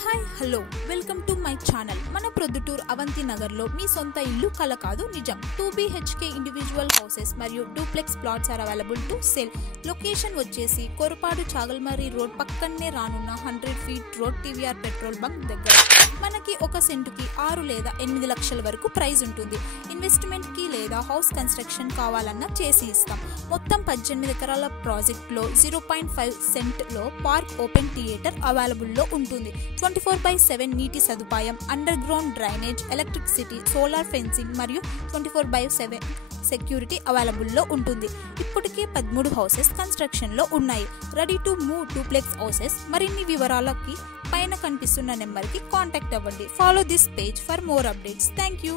Hi hello welcome to my channel. మన ప్రొద్దుటూరు అవంతి నగర్లో మీ సొంత ఇల్లు కల కాదు నిజం. 2 BHK ఇండివిజువల్ హౌసెస్ మరియు duplex plots are available to sale. Location వచ్చేసి కొరపాడు చాగల్మరి రోడ్ పక్కనే రానున్న 100 feet road TVR petrol bunk దగ్గర. మనకి ఒక సెంటుకి 6 లేదా 8 లక్షల వరకు ప్రైస్ ఉంటుంది. ఇన్వెస్ట్మెంట్ కి లేదా హౌస్ కన్స్ట్రక్షన్ కావాలన్నా చేసి ఇస్తాం. మొత్తం 18 ఎకరాల ప్రాజెక్ట్ లో 0.5 సెంట్ లో పార్క్ ఓపెన్ థియేటర్ అవైలబుల్ లో ఉంటుంది. 24/7 నీటి సదుపాయం, under ground drainage, electricity, solar fencing మరియు 24/7 సెక్యూరిటీ అవైలబుల్ లో ఉంటుంది. ఇప్పటికే 13 హౌసెస్ కన్స్ట్రక్షన్ లో ఉన్నాయి. Ready to move duplex houses. మరిన్ని వివరాలకి పైన కనిపిస్తున్న నెంబర్కి కాంటాక్ట్ అవ్వండి. Follow this page for more updates. Thank you.